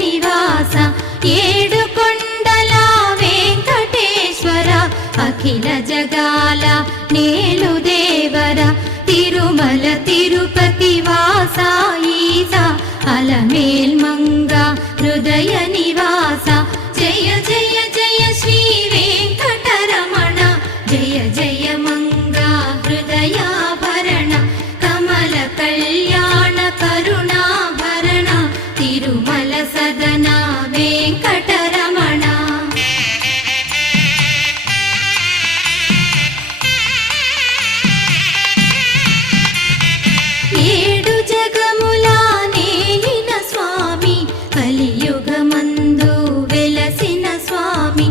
నివాస ఏడు కొండల వెంకటేశ్వర అఖిల జగాల నేలు దేవర తిరుమల తిరుపతి వాస ఈస అలమేల్ మంగ హృదయ నివాస జయ జయ జయ శ్రీ వెంకటరమణ జయ జయ మంగ హృదయాభరణ కమల కళ్యాణ కరుణాభరణ తిరుమల సదన వెంకటరమణ ఏడు జగముల నేలిన స్వామి కలియుగమందు వెలసిన స్వామి